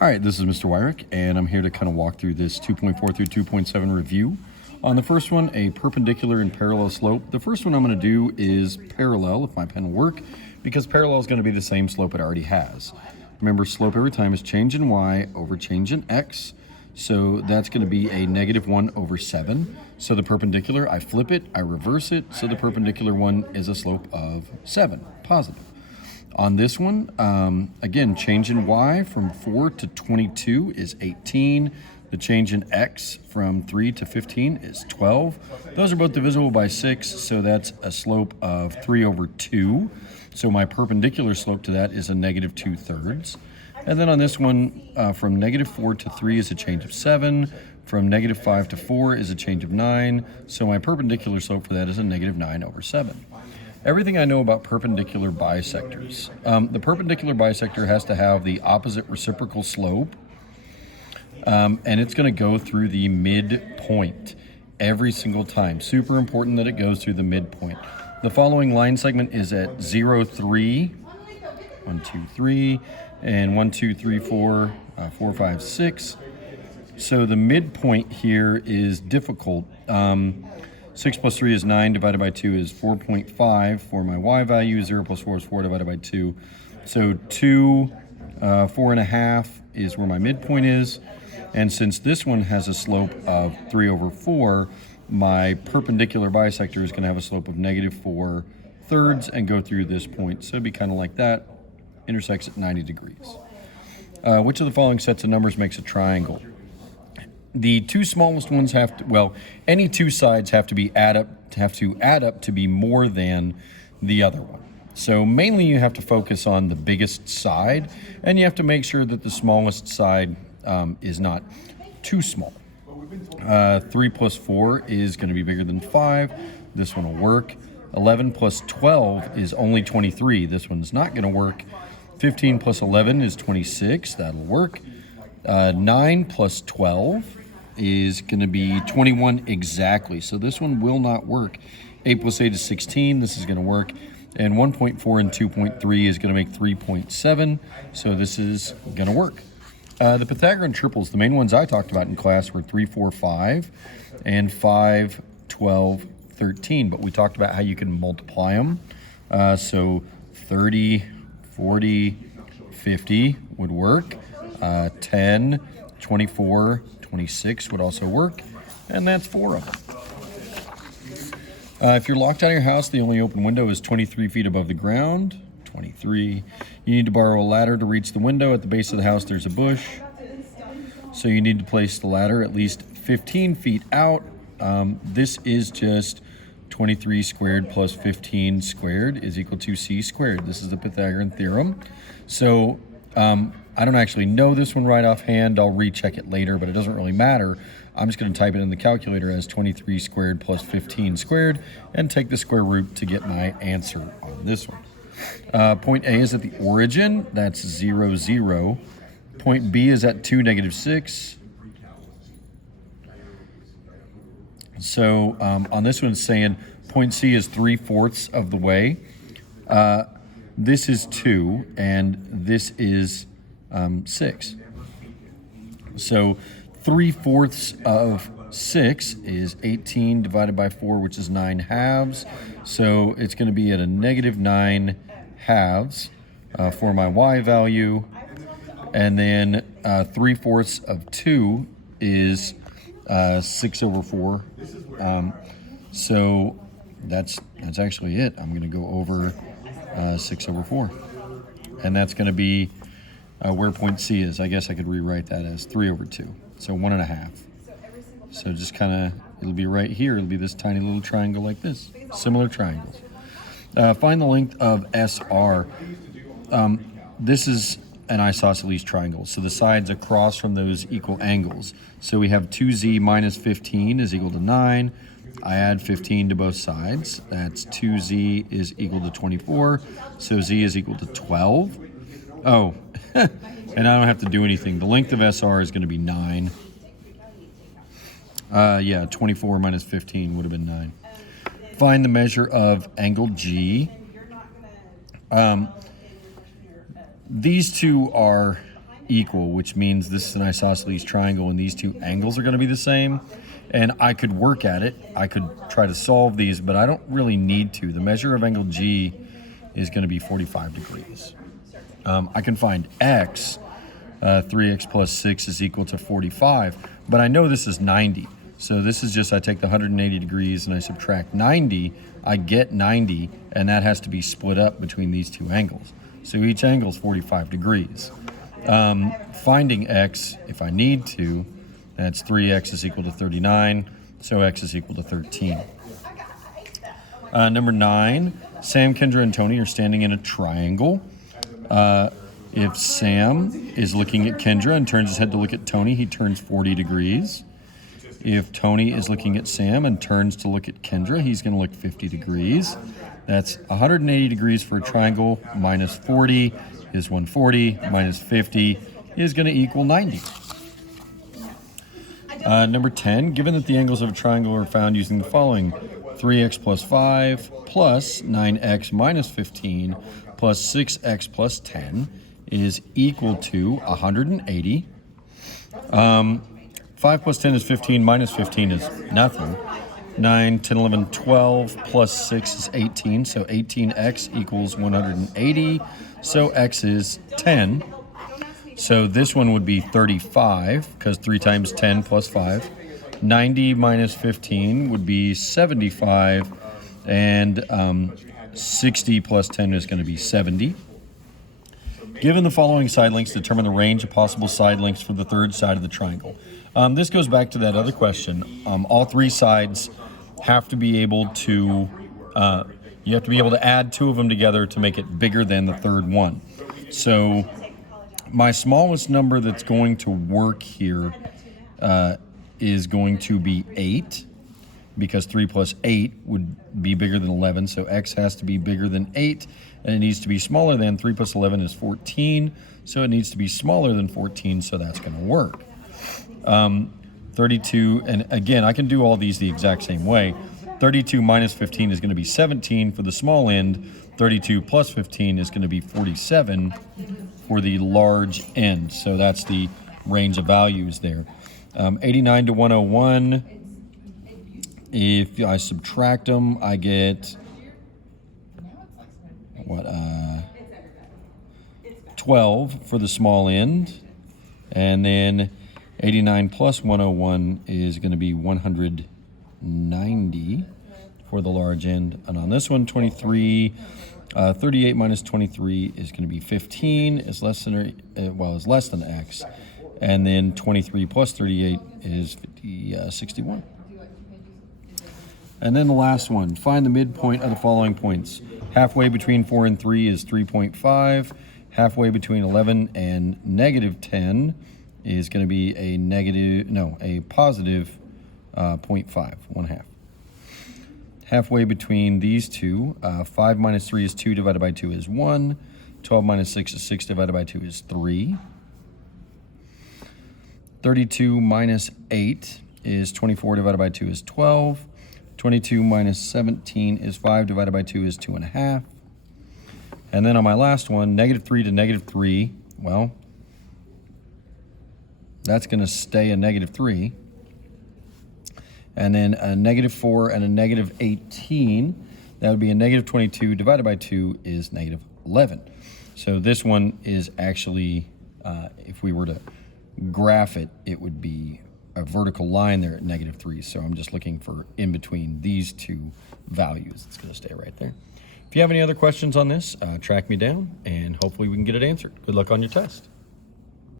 All right, this is Mr. Wyrick, and I'm here to kind of walk through this 2.4 through 2.7 review. On the first one, a perpendicular and parallel slope. The first one I'm going to do is parallel, if my pen will work, because parallel is going to be the same slope it already has. Remember, slope every time is change in y over change in x, so that's going to be a -1/7. So the perpendicular, I flip it, I reverse it, so the perpendicular one is a slope of 7, positive. On this one, again, change in y from 4 to 22 is 18. The change in x from 3 to 15 is 12. Those are both divisible by 6, so that's a slope of 3/2. So my perpendicular slope to that is a -2/3. And then on this one, from -4 to 3 is a change of 7. From -5 to 4 is a change of 9. So my perpendicular slope for that is a -9/7. Everything I know about perpendicular bisectors. The perpendicular bisector has to have the opposite reciprocal slope, and it's going to go through the midpoint every single time. Super important that it goes through the midpoint. The following line segment is at 0, 3, 1, 2, 3, and 1, 2, 3, 4, 4, 5, 6. So the midpoint here is difficult. 6 plus 3 is 9, divided by 2 is 4.5 for my y value. 0 plus 4 is 4 divided by 2. So 2, 4.5 is where my midpoint is. And since this one has a slope of 3/4, my perpendicular bisector is going to have a slope of -4/3 and go through this point. So it'd be kind of like that, intersects at 90 degrees. Which of the following sets of numbers makes a triangle? The two smallest ones have to, well, any two sides have to add up to be more than the other one. So mainly you have to focus on the biggest side, and you have to make sure that the smallest side is not too small. 3 plus 4 is going to be bigger than 5. This one will work. 11 plus 12 is only 23. This one's not going to work. 15 plus 11 is 26. That'll work. 9 plus 12 is going to be 21 exactly. So this one will not work. 8 plus 8 is 16. This is going to work. And 1.4 and 2.3 is going to make 3.7. So this is going to work. The Pythagorean triples, the main ones I talked about in class were 3, 4, 5, and 5, 12, 13. But we talked about how you can multiply them. So 30, 40, 50 would work. 10, 24, 26 would also work, and that's 4 of them. If you're locked out of your house, the only open window is 23 feet above the ground. 23. You need to borrow a ladder to reach the window. At the base of the house, there's a bush. So you need to place the ladder at least 15 feet out. This is just 23 squared plus 15 squared is equal to c squared. This is the Pythagorean Theorem. So I don't actually know this one right offhand. I'll recheck it later, but it doesn't really matter. I'm just going to type it in the calculator as 23 squared plus 15 squared and take the square root to get my answer on this one. Point A is at the origin. That's 0, 0. Point B is at 2, -6. So on this one, it's saying point C is 3/4 of the way. This is 2, and this is 6. So 3/4 of 6 is 18 divided by 4, which is 9/2. So it's going to be at a -9/2 for my y value. And then 3/4 of 2 is 6/4. So that's actually it. I'm going to go over 6/4. And that's going to be where point C is. I guess I could rewrite that as 3/2. So 1.5. So just kind of, it'll be right here. It'll be this tiny little triangle like this. Similar triangles. Find the length of SR. This is an isosceles triangle. So the sides across from those equal angles. So we have 2z minus 15 is equal to 9. I add 15 to both sides. That's 2z is equal to 24. So z is equal to 12. Oh, and I don't have to do anything. The length of SR is going to be 9. Yeah, 24 minus 15 would have been 9. Find the measure of angle G. These two are equal, which means this is an isosceles triangle and these two angles are going to be the same. And I could work at it. I could try to solve these, but I don't really need to. The measure of angle G is going to be 45 degrees. I can find x, 3x plus 6 is equal to 45, but I know this is 90. So this is just, I take the 180 degrees and I subtract 90, I get 90, and that has to be split up between these two angles. So each angle is 45 degrees. Finding x, if I need to, that's 3x is equal to 39, so x is equal to 13. Number 9, Sam, Kendra, and Tony are standing in a triangle. If Sam is looking at Kendra and turns his head to look at Tony, he turns 40 degrees. If Tony is looking at Sam and turns to look at Kendra, he's going to look 50 degrees. That's 180 degrees for a triangle. Minus 40 is 140. Minus 50 is going to equal 90. Number 10, given that the angles of a triangle are found using the following: 3x plus 5 plus 9x minus 15 plus 6x plus 10 is equal to 180. 5 plus 10 is 15, minus 15 is nothing. 9, 10, 11, 12 plus 6 is 18, so 18x equals 180, so x is 10. So this one would be 35, because 3 times 10 plus 5. 90 minus 15 would be 75, and 60 plus 10 is going to be 70. Given the following side lengths, determine the range of possible side lengths for the third side of the triangle. This goes back to that other question. All three sides have to be able to, you have to be able to add 2 of them together to make it bigger than the third one. So my smallest number that's going to work here is going to be 8, because 3 plus 8 would be bigger than 11, so x has to be bigger than 8, and it needs to be smaller than 3 plus 11 is 14, so it needs to be smaller than 14, so that's going to work. 32, and again, I can do all these the exact same way. 32 minus 15 is going to be 17 for the small end. 32 plus 15 is going to be 47 for the large end, so that's the range of values there. 89 to 101, if I subtract them, I get, 12 for the small end, and then 89 plus 101 is going to be 190 for the large end. And on this one, 23, 38 minus 23 is going to be 15, is less than, is less than x. And then 23 plus 38 is 61. And then the last one, find the midpoint of the following points. Halfway between 4 and 3 is 3.5. Halfway between 11 and negative 10 is going to be a positive 0.5, 1/2. Halfway between these two, 5 minus 3 is 2 divided by 2 is 1. 12 minus 6 is 6 divided by 2 is 3. 32 minus 8 is 24 divided by 2 is 12. 22 minus 17 is 5 divided by 2 is 2.5. And then on my last one, negative 3 to negative 3, well, that's going to stay a negative 3. And then a negative 4 and a negative 18, that would be a negative 22 divided by 2 is negative 11. So this one is actually, if we were to graph it, it would be a vertical line there at negative 3. So I'm just looking for in between these two values. It's going to stay right there. If you have any other questions on this, track me down, and hopefully we can get it answered. Good luck on your test.